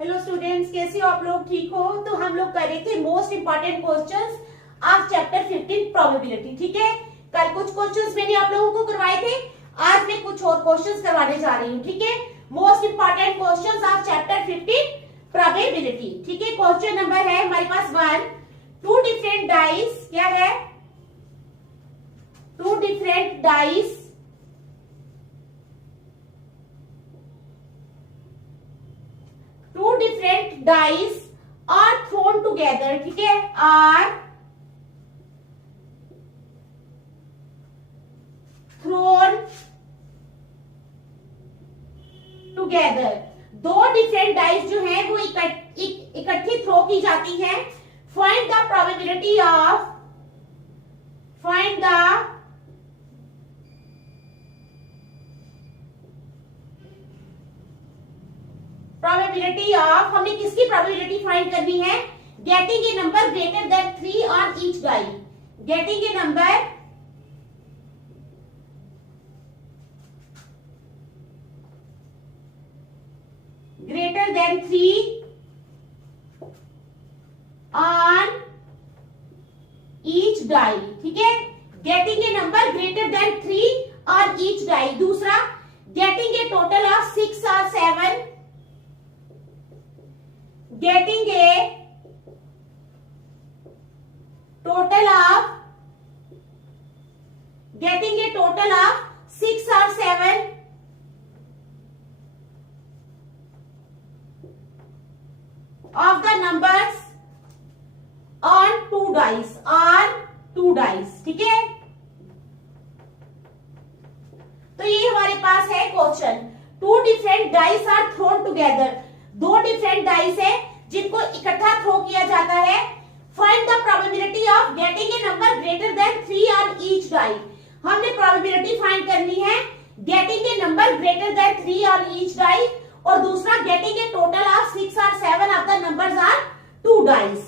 Hello students, कैसे हो आप लोग? ठीक हो? तो हम लोग कर रहे थे most important questions of chapter 15 probability. ठीक है, कल कुछ क्वेश्चंस मैंने आप लोगों को करवाए थे, आज मैं कुछ और क्वेश्चंस करवाने जा रही हूँ। ठीक है, most important questions of chapter 15 probability. ठीक है, क्वेश्चन नंबर है हमारे पास 1। टू डिफरेंट डाइस, क्या है? Two different dice dice are thrown together। ठीक है, are thrown together। दो डिफरेंट डाइस जो है वो इकट्ठी थ्रो की जाती है। फाइंड द प्रोबेबिलिटी ऑफ हमने किसकी प्रोबेबिलिटी फाइंड करनी है? Getting a number greater than 3 on each die. Getting a number greater than 3 on each die. ठीक है, getting a number greater than 3 on each die. दूसरा, गेटिंग ए टोटल ऑफ 6 और 7। Getting a total of 6 or 7 of the numbers on 2 dice। ठीक है, तो ये हमारे पास है question. Two different dice are thrown together. दो डिफरेंट डाइस है जिनको इकट्ठा थ्रो किया जाता है। Find the probability of getting a number greater than 3 on each die. हमने प्रोबेबिलिटी फाइंड करनी है getting a number greater than 3 on each die, और दूसरा गेटिंग ए टोटल ऑफ 6 और 7 of the numbers on 2 dice.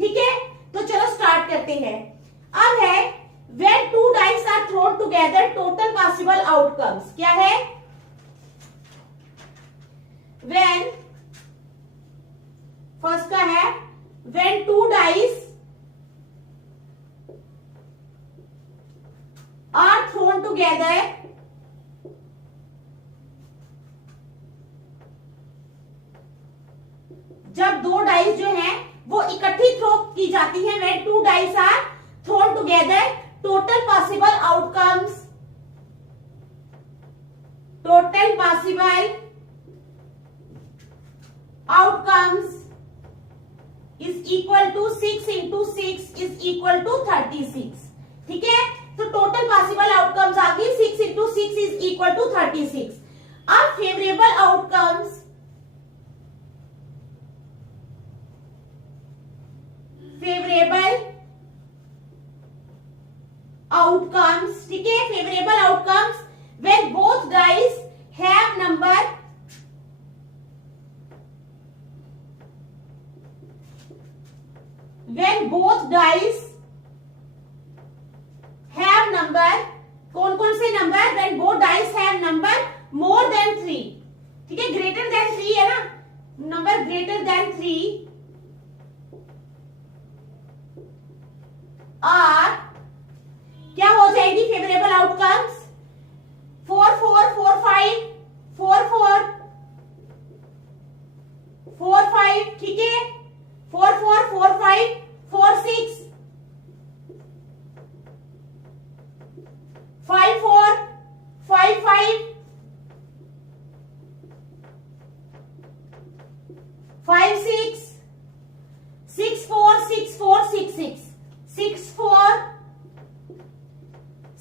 ठीक है, तो चलो स्टार्ट करते हैं। अब है when 2 dice are thrown together total possible outcomes. क्या है? व्हेन, फर्स्ट का है when 2 dice are thrown together जब दो डाइस जो हैं वो इकट्ठी थ्रो की जाती हैं, when 2 dice are thrown together total possible outcomes is equal to 6 into 6 is equal to 36। ठीक है, तो टोटल पॉसिबल आउटकम्स आ गई 6 into 6 is equal to 36। अब फेवरेबल आउटकम्स, ठीक है, favourable outcomes when both dice have number कौन कौन से number? when both dice have number more than 3। ठीक है, ग्रेटर देन 3 है ना, नंबर ग्रेटर देन 3 और क्या हो जाएगी फेवरेबल आउटकम्स? 4 4 4 5 4 4 4 5। ठीक है, 4 4 4 5 4 6 5 4 5 5 5 6 6 4 6 4 6 6 6 4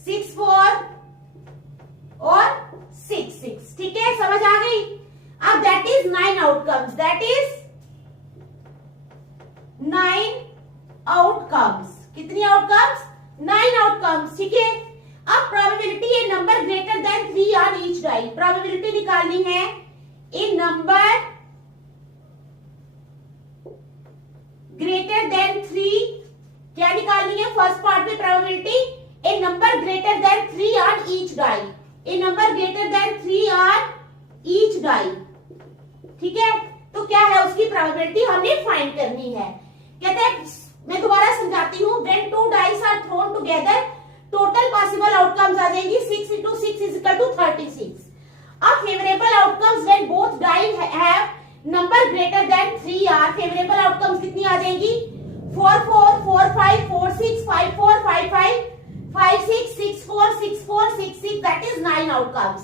6 4 और 6 6। ठीक है, समझ आ गई? अब that is 9 outcomes. That is 9 outcomes. कितनी आउटकम्स? 9 आउटकम्स। ठीक है, अब probability a number greater than 3 on each die. Probability निकालनी है ए नंबर ग्रेटर देन 3। क्या निकालनी है? फर्स्ट पार्ट में probability a number greater than 3 on each die. A number greater than 3 on each die. ठीक है, तो तो क्या है उसकी प्रोबेबिलिटी हमने फाइंड करनी है। कहते हैं, मैं दोबारा समझाती हूँ, when two dice are thrown together total possible outcomes आ जाएगी 6 into 6 is equal to 36. A favorable outcomes when both die have number greater than 3 are favorable outcomes कितनी आ जाएंगी 4 4 4 5 4 6 5 4 5 5 5 6 6 4 6 4 6 6 that is 9 outcomes.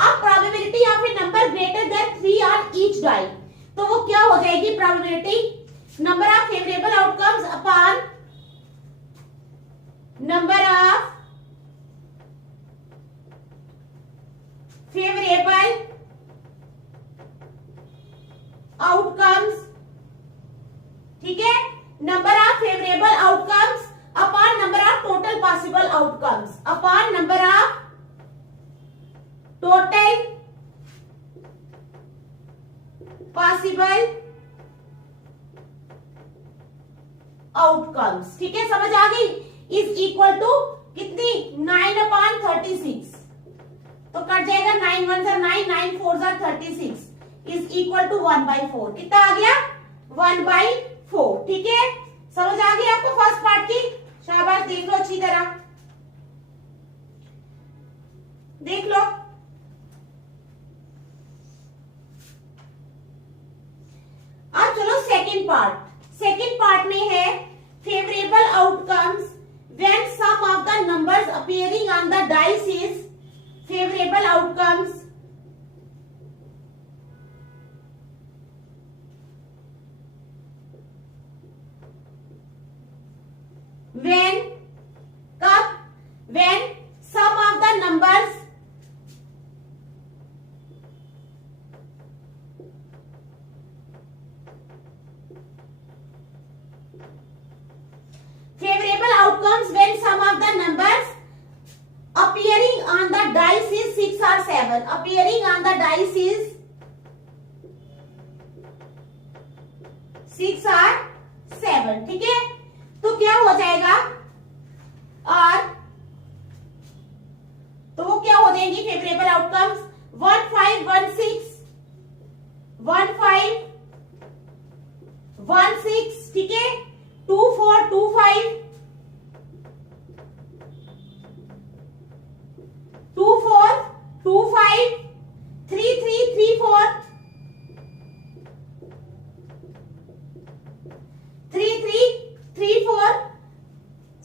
अब probability of a number greater than 3 on each die, तो वो क्या हो जाएगी probability number of favorable outcomes upon number of favorable outcomes, ठीक है, number of favorable outcomes upon number of total possible outcomes, upon number of total possible outcomes, ठीक है, समझ आ गई, इज इक्वल टू कितनी 9/36, तो कट जाएगा 9 1 9 9 4 36 इज इक्वल टू 1/4, कितना आ गया 1/4, ठीक है, समझ आ गई आपको फर्स्ट पार्ट की, शाबाश, देख लो अच्छी तरह देख लो। अब चलो सेकंड पार्ट में है favourable outcomes when sum of the numbers appearing on the dice is favorable outcomes when sum of the numbers favorable outcomes when sum of the numbers appearing on the dice is 6 or 7, appearing on the dice is 6 or 7, ठीक है, तो क्या हो जाएगा और तो वो क्या हो जाएंगी फेवरेबल आउटकम्स 1 5 1 6 1 5 1 6, ठीक है, 2 4 2 5 2 4 2 5 3 3 3 4 3 3 3 4,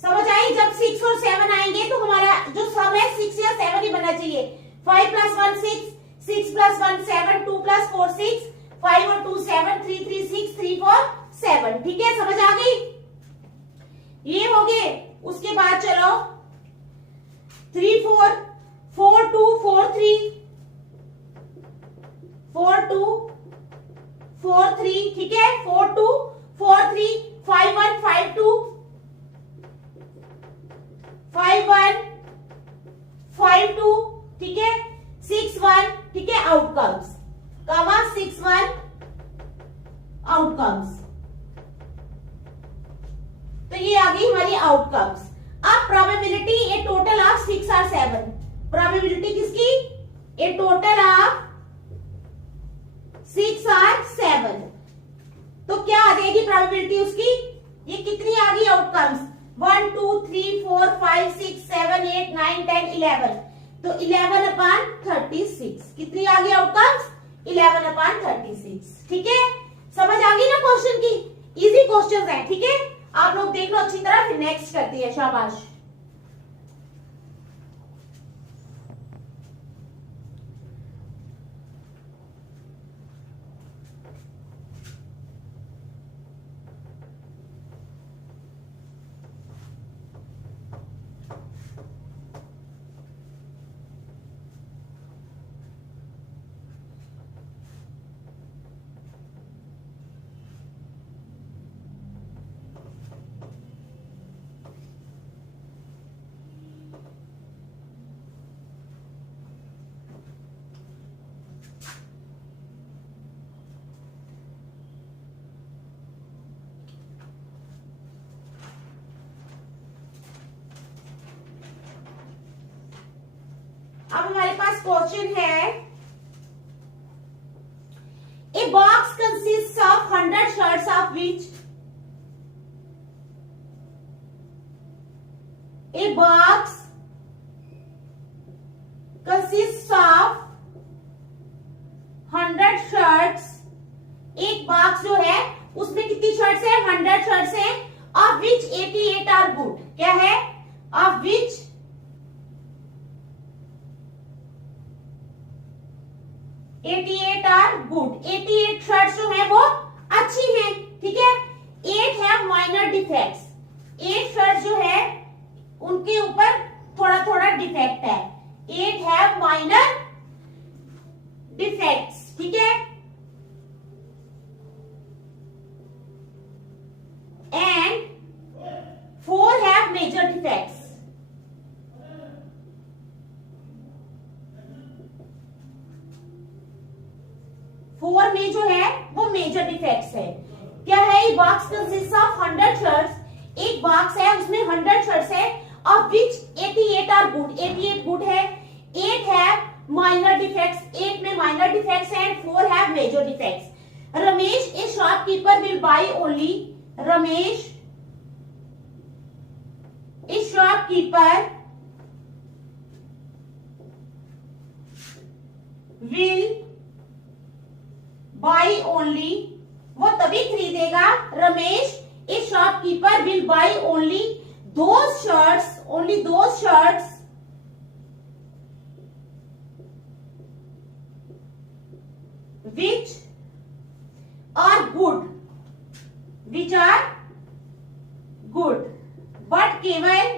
समझ आई, जब 6 और 7 आएंगे तो हमारा जो सम है 6 या 7 ही बनना चाहिए, 5 + 1 6 6 + 1 7 2 + 4 6 5 और 2 7 3 3 6 3 4 7, ठीक है, समझ आ गई, ये हो गए। उसके बाद चलो 3 4 4 2 4 3 4 2 4 3, ठीक है, 4 2 4 3 5 1 5 2 5 1 5 2, ठीक है, 6 1, ठीक है, आउटकम्स कमा 6 1 आउटकम्स, तो ये आ गई हमारी आउटकम्स। अब प्रोबेबिलिटी ए टोटल ऑफ 6 और 7, प्रोबेबिलिटी किसकी ए टोटल ऑफ 6 और 7, तो क्या आ जाएगी प्रोबेबिलिटी उसकी, ये कितनी आ गई आउटकम्स 1 2 3 4 5 6 7 8 9 10 11, तो 11/36 कितनी आ गई आउटकम्स 11/36, ठीक है, समझ आ गई ना क्वेश्चन की, इजी क्वेश्चन है, ठीक है, आप लोग देख लो अच्छी तरह, फिर नेक्स्ट करती है, शाबाश। अब हमारे पास क्वेश्चन है A box consists of 100 shirts of which a box consists of 100 shirts. एक बॉक्स जो है उसमें कितनी शर्ट्स है? 100 शर्ट्स है. Of which 88 are good. क्या है? Of which 88 are good. 88 shirts जो है वो अच्छी हैं. ठीक है. 8 है माइनर डिफेक्ट्स. 8 शर्ट्स जो है उनके ऊपर थोड़ा थोड़ा डिफेक्ट है. 8 है माइनर डिफेक्ट्स. ठीक है. And 4 have major defects. 4 में जो है वो मेजर डिफेक्ट्स है. क्या है? ये बॉक्स कंसिस्ट ऑफ 100 शर्ट्स. एक बॉक्स है उसमें 100 शर्ट्स है. Of which 88 are good. 88 good है. 8 हैव माइनर डिफेक्ट्स. 8 में माइनर डिफेक्ट्स है. 4 have major defects. Ramesh a shopkeeper will buy only. Ramesh a shopkeeper will buy only. वो तभी खरीदेगा. Ramesh a shopkeeper will buy only those shirts. Only those shirts which are good. Which are good. But Kewal,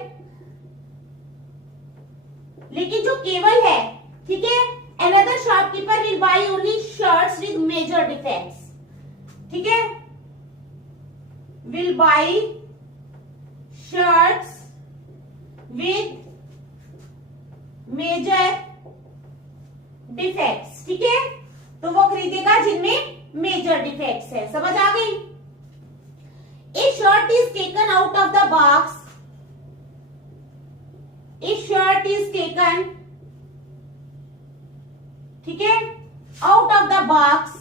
लेकिन जो केवल है, ठीक है, another shopkeeper will buy only shirts with major defects. ठीक है. Will buy shirts with major defects. ठीक है. तो वो खरीदेगा जिनमें मेजर डिफेक्ट्स है. समझ आ गई? A shirt is taken out of the box. A shirt is taken, ठीक है, out of the box.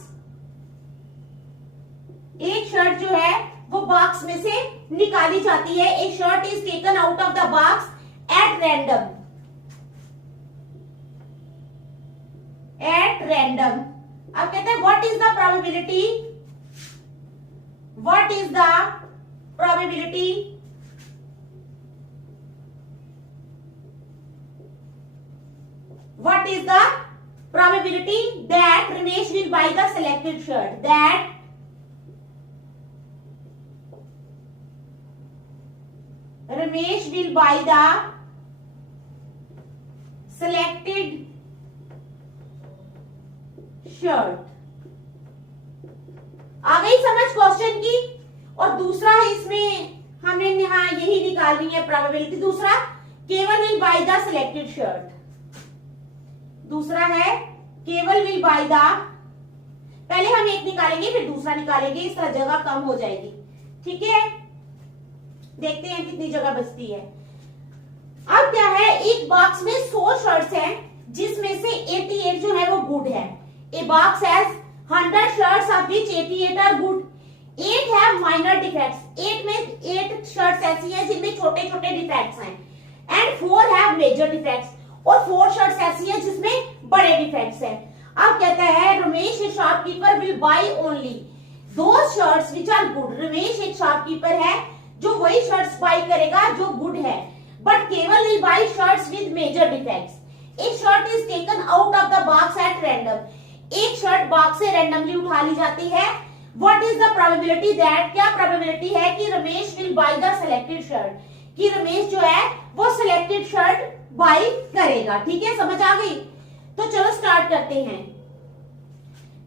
एक शर्ट जो है वो बॉक्स में से निकाली जाती है. A shirt is taken out of the box at random. At random. अब कहते हैं what is the probability? What is the probability what is the probability that Ramesh will buy the selected shirt? That Ramesh will buy the selected shirt. आ गई समझ question की? और दूसरा इसमें हमने यहाँ यही निकालनी है प्रोबेबिलिटी. दूसरा केवल will buy the selected shirt. दूसरा है केवल विल बाय द. पहले हम एक निकालेंगे फिर दूसरा निकालेंगे. इस तरह जगह कम हो जाएगी. ठीक है. देखते हैं कितनी जगह बचती है. अब क्या है? एक बॉक्स में 100 शर्ट्स हैं जिसमें से 88 जो है वो गुड है. A box has 100 shirts of which 88 are good. 8 have minor defects. 8 में 8 shirts ऐसी हैं जिनमें छोटे छोटे डिफेक्ट्स हैं. And 4 have major defects. और 4 shirts ऐसी हैं जिसमें बड़े डिफेक्ट्स हैं. अब कहता है Ramesh a shopkeeper will buy only those shirts which are good. Ramesh एक शॉपकीपर है जो वही शर्ट्स बाय करेगा जो गुड है. बट केवल will buy shirts with major defects. एक shirt is taken out of the box at random. एक शर्ट बॉक्स से रैंडमली उठा ली जाती है. What is the probability that, क्या प्रोबेबिलिटी है कि Ramesh will buy the selected shirt, कि रमेश जो है वो सिलेक्टेड शर्ट बाय करेगा. ठीक है. समझ आ गई? तो चलो स्टार्ट करते हैं.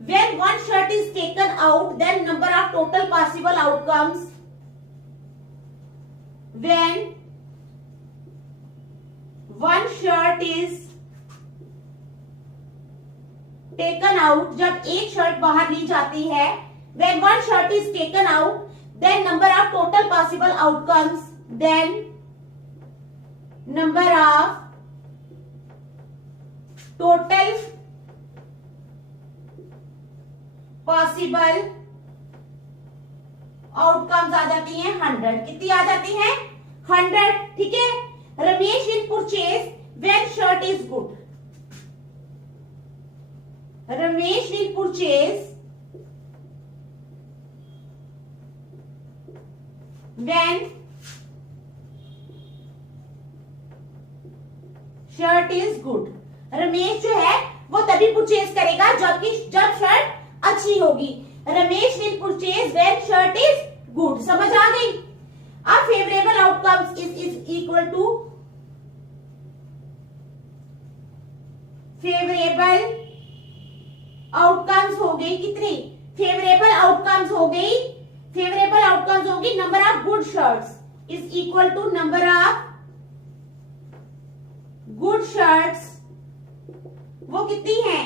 When one shirt is taken out, then number of total possible outcomes. When one shirt is taken out, जब एक शर्ट बाहर ली जाती है, when one shirt is taken out, then number of total possible outcomes, then number of total possible outcomes आ जाती हैं 100। कितनी आ जाती हैं? 100। ठीक है। Ramesh will purchase when shirt is good. Ramesh will purchase when shirt is good. Ramesh जो है वो तभी परचेज करेगा जब शर्ट अच्छी होगी। Ramesh will purchase when shirt is good. समझ आ गई? अब favourable outcomes is equal to favourable outcomes हो गई कितनी? फेवरेबल आउटकम्स हो गई, फेवरेबल आउटकम्स होगी number of good shirts is equal to number of good shirts. वो कितनी है?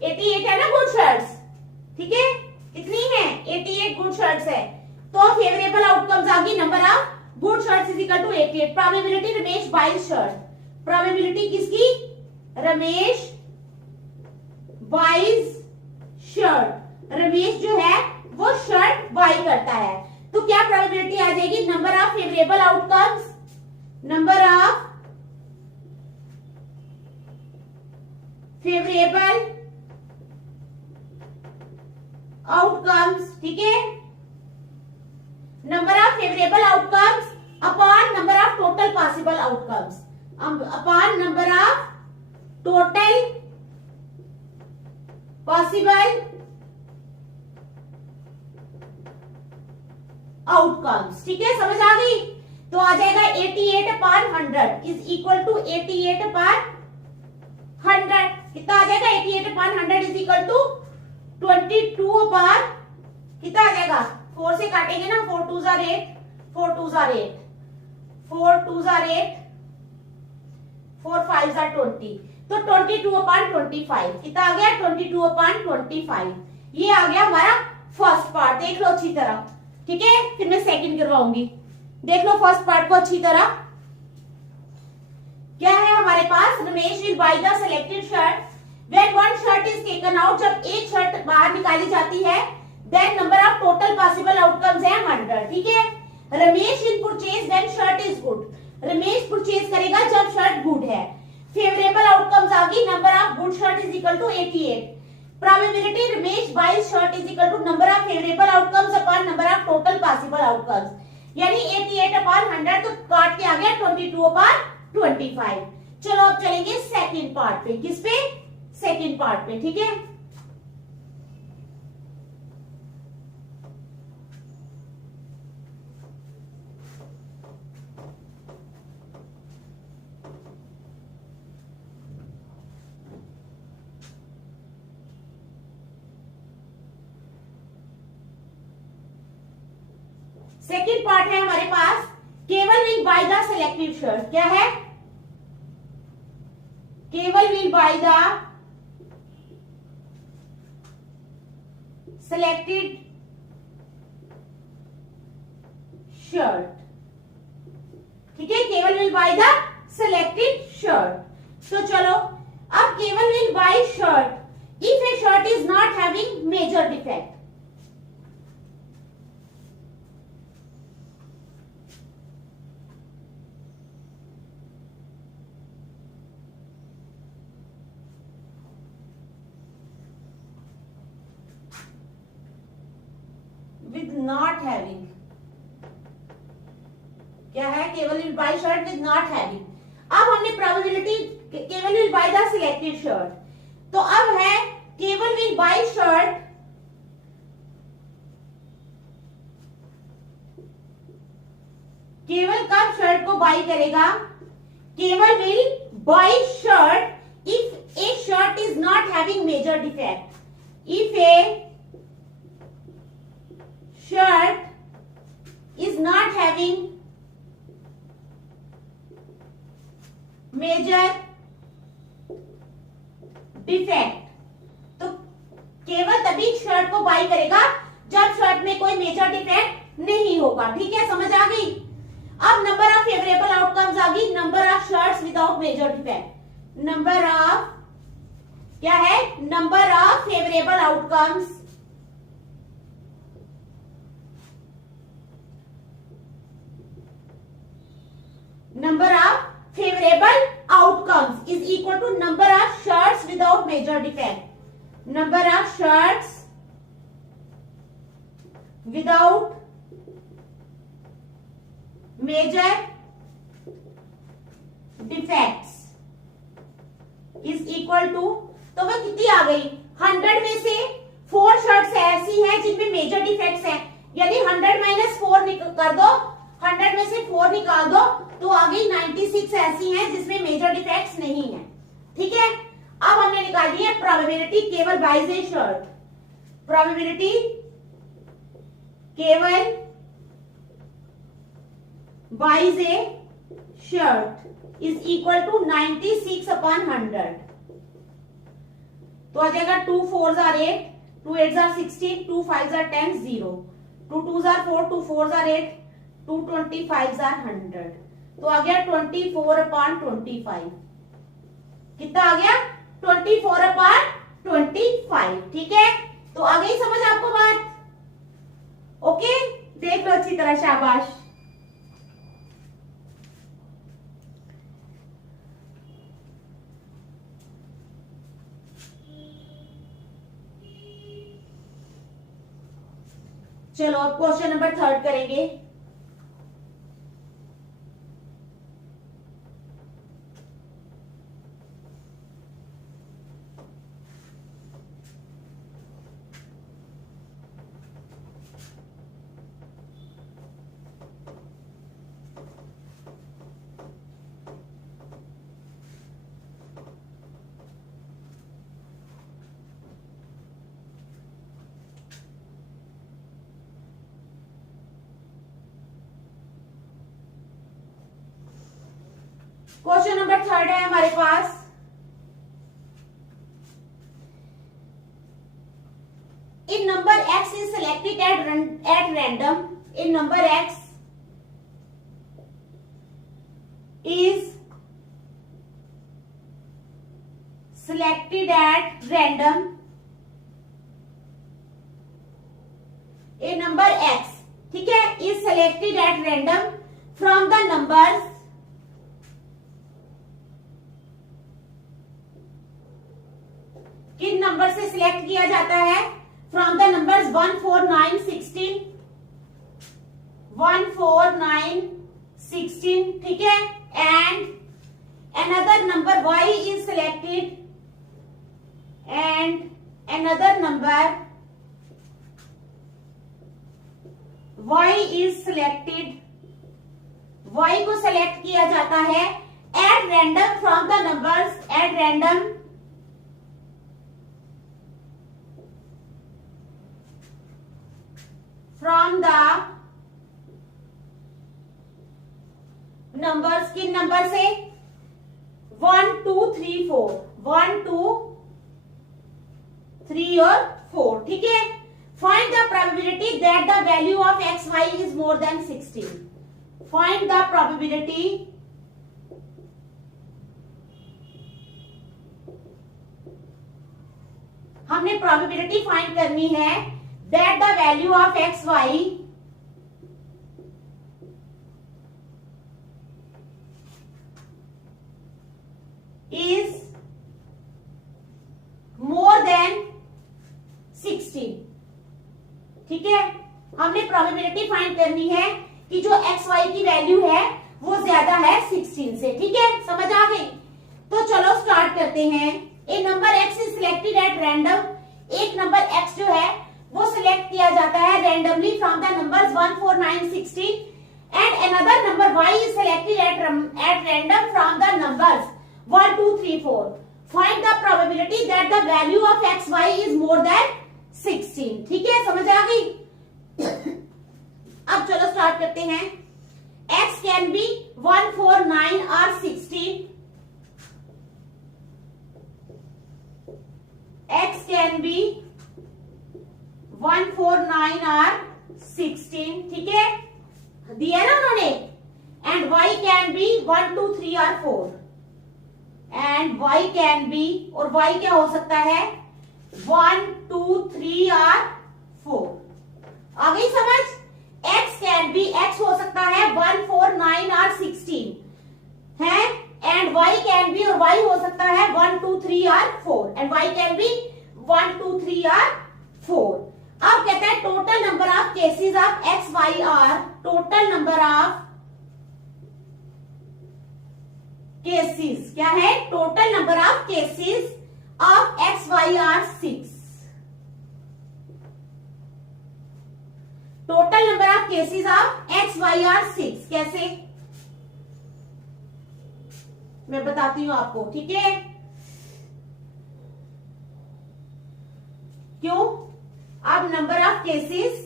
88 है ना गुड शर्ट्स। ठीक है। कितनी है? 88 गुड शर्ट्स है। तो फेवरेबल आउटकम्स आ गई number of good shirts is equal to 88। Probability Ramesh buys shirt. Probability किसकी? Ramesh buys shirt. रमेश जो है वो शर्ट बाई करता है। तो क्या प्रोबेबिलिटी आ जाएगी? Number of favourable outcomes, number of favourable outcomes. ठीक है। Number of favourable outcomes upon number of total possible outcomes, upon number of total possible outcomes. ठीक है। समझ आ गई? तो आ जाएगा 88 upon 100 is equal to 88 upon 100। कितना आ जाएगा? 88 upon 100 is equal to 22 upon कितना आ जाएगा? 4 से काटेंगे ना, 4 2s are 8, 4 2s are 8, 4 2s are 8, 4 5s are 20। तो 22 अपॉन 25 कितना आ गया? 22 अपॉन 25। ये आ गया हमारा फर्स्ट पार्ट। देख लो अच्छी तरह। ठीक है। फिर मैं सेकंड करवाऊंगी। देख लो फर्स्ट पार्ट को अच्छी तरह। क्या है हमारे पास? Ramesh will buy the selected shirt when one shirt is taken out. जब एक शर्ट बाहर निकाली जाती है then number of total possible outcomes है 100। ठीक है। Ramesh will purchase when shirt is good. Ramesh purchase करेगा जब शर्ट गुड है। फेवरेबल आउटकम्स आ गई number of good shirt is equal to 88। Probability Ramesh buys shirt is equal to number of favourable outcomes upon number of total possible outcomes, यानी 88 upon 100। तो काट के आ गया 22 अपॉन 25। चलो अब चलेंगे सेकंड पार्ट पे। किस पे? सेकंड पार्ट पे। ठीक है। सेकंड पार्ट है हमारे पास Kewal will buy the selected shirt. क्या है? Kewal will buy the selected shirt. ठीक है। Kewal will buy the selected shirt. तो चलो अब Kewal will buy shirt if a shirt is not having major defect. With not having. क्या है? Kewal will buy shirt with not having. अब हमने probability Kewal will buy the selected shirt. तो अब है केवल विल बाय शर्ट केवल कब शर्ट को बाय करेगा? Kewal will buy shirt if a shirt is not having major defect. If a shirt is not having major defect। तो केवल तभी शर्ट को बाई करेगा जब शर्ट में कोई मेजर डिफेक्ट नहीं होगा। ठीक है। समझ आ गई? अब नंबर ऑफ फेवरेबल आउटकम्स आ गई number of shirts without major defect. Number of क्या है? Number of favorable outcomes is equal to number of shirts without major defect. Number of shirts without major defects is equal to, तो वह कितनी आ गई? 100 में से 4 शर्ट्स ऐसी हैं जिनमें मेजर डिफेक्ट्स हैं, यानी 100 माइनस 4 कर दो, 100 में से 4 निकाल दो तो आ गई 96 ऐसी हैं जिसमें मेजर डिफेक्ट्स नहीं है। ठीक है, अब हमने निकाली है probability Kewal buys a shirt. Probability Kewal buys a shirt is equal to 96 upon 100। तो आ जाएगा 2 4s are 8, 2 8s are 16, 2 5s are 10, 0, 2 2s are 4, 2 4s are 8, 2 25s are 100। तो आ गया 24 अपॉन 25। कितना आ गया? 24 अपॉन 25। ठीक है, तो आ गई समझ आपको बात? ओके, देख लो अच्छी तरह, शाबाश। चलो अब क्वेश्चन नंबर 3 करेंगे। क्वेश्चन नंबर 3 है हमारे पास। इन number x is selected at random. In number x is selected at random. A number x, ठीक है, is selected at random from the numbers किन नंबर से सिलेक्ट किया जाता है? फ्रॉम द नंबर्स 1 4 9 16, 1 4 9 16, ठीक है, and another number y is selected and another number y is selected, y को सेलेक्ट किया जाता है at random from the numbers at random from the numbers, किन नंबर से? 1 2 3 4, 1 2 3 और 4, ठीक है। Find the probability that the value of xy is more than 16. Find the probability हमने probability find करनी है that the value of xy is more than 16, ठीक है। हमने प्रोबेबिलिटी फाइंड करनी है कि जो xy की वैल्यू है वो ज्यादा है 16 से, ठीक है, समझ आ गई? तो चलो स्टार्ट करते हैं। A number x is selected at random. एक नंबर x जो है वो सिलेक्ट किया जाता है randomly from the numbers 1 4 9 16 and another number y is selected at random from the numbers 1 2 3 4. Find the probability that the value of x Y is more than 16, ठीक है, समझ आ गई? अब चलो स्टार्ट करते हैं। x कैन बी 1 4 9 और 16, x कैन बी 1 4 9 और 16, ठीक है, दिया ना उन्होंने, एंड y कैन बी 1 2 3 और 4 एंड y कैन बी, और y क्या हो सकता है? 1 2 3 और 4। आ गई समझ? x कैन बी, x हो सकता है 1 4 9 और 16 है, एंड y कैन बी, और y हो सकता है 1 2 3 और 4, एंड y कैन बी 1 2 3 और 4। अब कहता है total number of cases of x Y are, total number of cases क्या है? Total number of cases of x Y are 6। Total number of cases of x Y are 6। कैसे? मैं बताती हूं आपको, ठीक है? क्यों? अब number of cases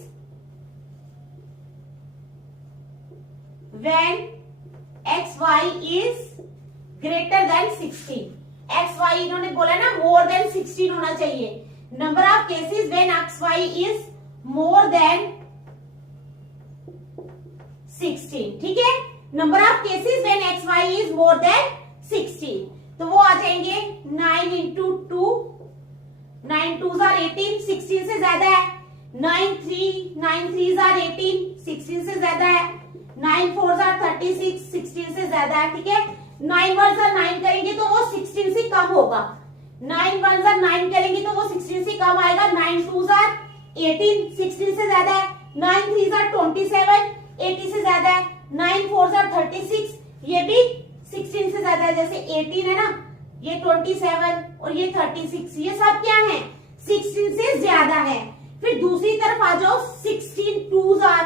when X Y is greater than 16। X Y इन्होंने बोला ना मोर देन 16 होना चाहिए। Number of cases when X Y is more than 16, ठीक है? Number of cases when X Y is more than 16, तो वो आ जाएंगे 9 इंटू 2, 9 2s आर 18, 16 से ज्यादा है। 9 3s आर 18, 16 से ज्यादा है। 9 4s आर 36, 16 से ज्यादा है, ठीक है? 9 1s आर 9 करेंगे तो वो 16 से कम होगा। 9 1s आर 9 करेंगे तो वो 16 से कम आएगा। 9 2s आर 18, 16 से ज्यादा है। 9 3s आर 27, 80 से ज्यादा है। 9 4s आर 36, ये भी 16 से ज्यादा है। जैसे 18 है ना, ये 27 और ये 36, ये सब क्या है? 16 से ज्यादा है। फिर दूसरी तरफ आ जाओ, 16 2s आर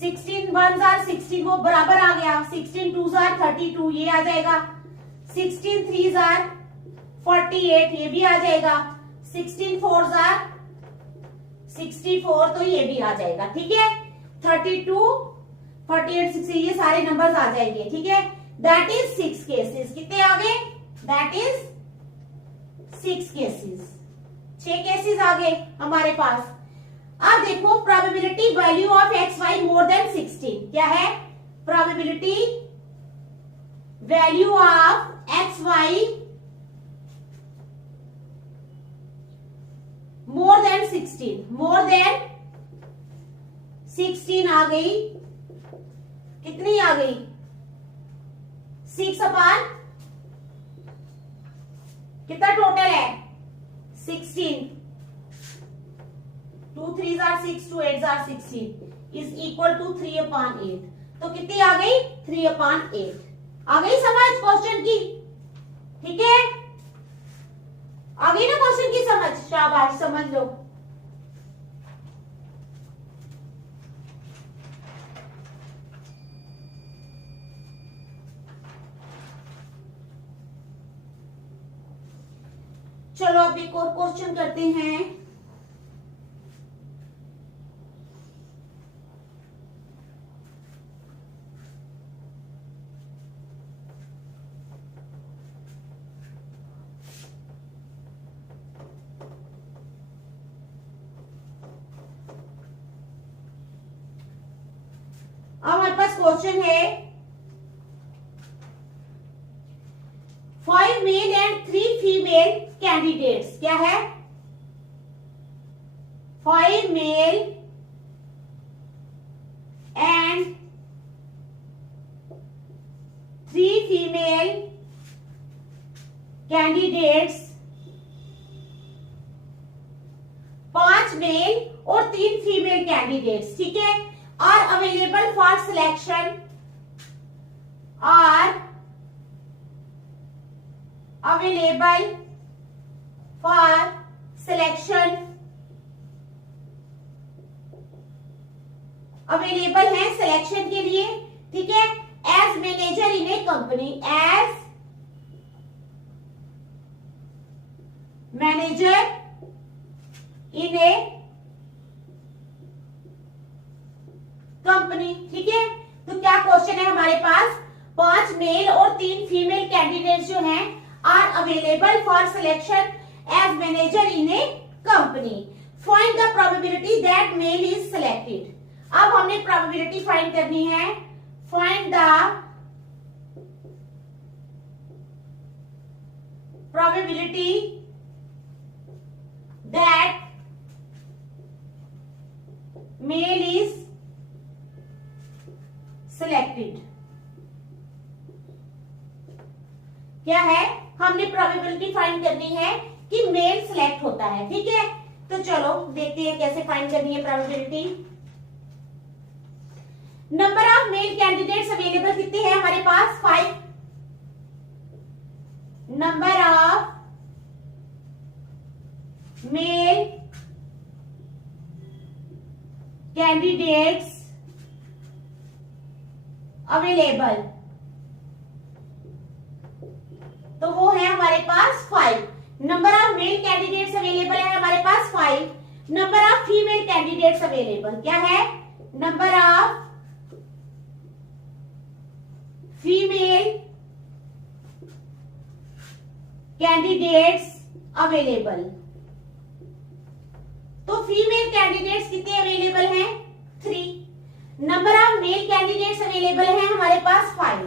16 1s आर 16, वो बराबर आ गया। 16 2s आर 32, ये आ जाएगा। 16 3s आर 48, ये भी आ जाएगा। 16 4s आर 64, तो ये भी आ जाएगा, ठीक है? 32 48 60, ये सारे नंबर्स आ जाएंगे, ठीक है? That is 6 cases. कितने आ गए? That is 6 cases. 6 केसेस आ गए हमारे पास। अब देखो probability value of x Y more than 16 क्या है? Probability value of x Y more than 16, more than 16 आ गई। कितनी आ गई? 6 अपान कितना टोटल है? 16। 2 3s are 6, 2 8s are 16 is equal to 3 upon 8। तो कितनी आ गई? 3 अपान 8। आ गई समझ क्वेश्चन की? ठीक है, आ गई ना क्वेश्चन की समझ? शाबाश, समझ लो। चलो अब एक और क्वेश्चन करते हैं। अब हमारे पास क्वेश्चन है 5 मेल एंड 3 फीमेल कैंडिडेट्स। क्या है? 5 male and 3 female candidates, 5 male और 3 फीमेल कैंडिडेट्स, ठीक है, are available for selection, are available for selection, available है सिलेक्शन के लिए, ठीक है, as manager in a company, as manager in a company, ठीक है। तो क्या क्वेश्चन है हमारे पास? 5 मेल और 3 फीमेल कैंडिडेट्स जो हैं are available for selection as manager in a company. Find the probability that male is selected. अब हमने प्रोबेबिलिटी फाइंड करनी है। Find the probability that male is selected। क्या है, हमने प्रोबेबिलिटी फाइंड करनी है कि मेल सिलेक्ट होता है। ठीक है, तो चलो देखते हैं कैसे फाइंड करनी है probability. Number of male candidates available कितने हैं हमारे पास? 5। Number of male candidates available, तो वो है हमारे पास 5। Number of male candidates available है हमारे पास 5। Number of female candidates available क्या है? Number of female candidates available, तो फीमेल कैंडिडेट्स कितने अवेलेबल हैं? 3। Number of male candidates available है हमारे पास 5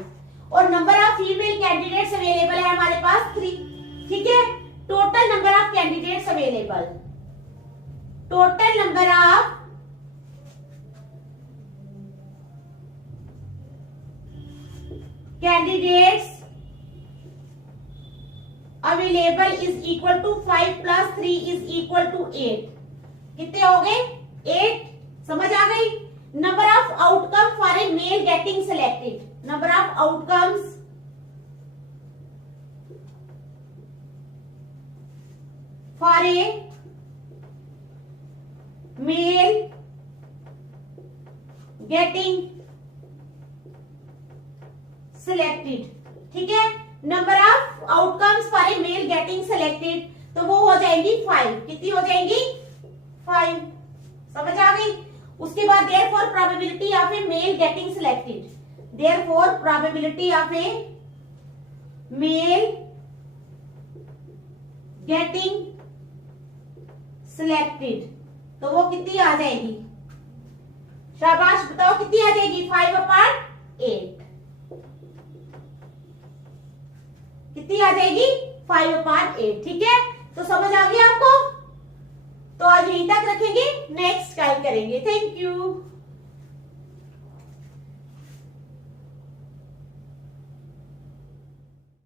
और number of female candidates available है हमारे पास 3। ठीक है, total number of candidates available, total number of candidates available is equal to 5 plus 3 is equal to 8। कितने हो गए? 8। समझ आ गई? Number of outcome for a male getting selected, number of outcomes for a male getting selected. ठीक है, number of outcomes for a male getting selected, तो वो हो जाएंगी 5। कितनी हो जाएंगी? 5। समझ आ गई? उसके बाद therefore probability of a male getting selected, therefore probability of a male getting selected, तो वो कितनी आ जाएगी? शाबाश, बताओ कितनी आ जाएगी? 5/8। कितनी आ जाएगी? 5/8। ठीक है, तो समझ आ गया आपको? तो आज यहीं तक रखेंगे, नेक्स्ट कल करेंगे। Thank you.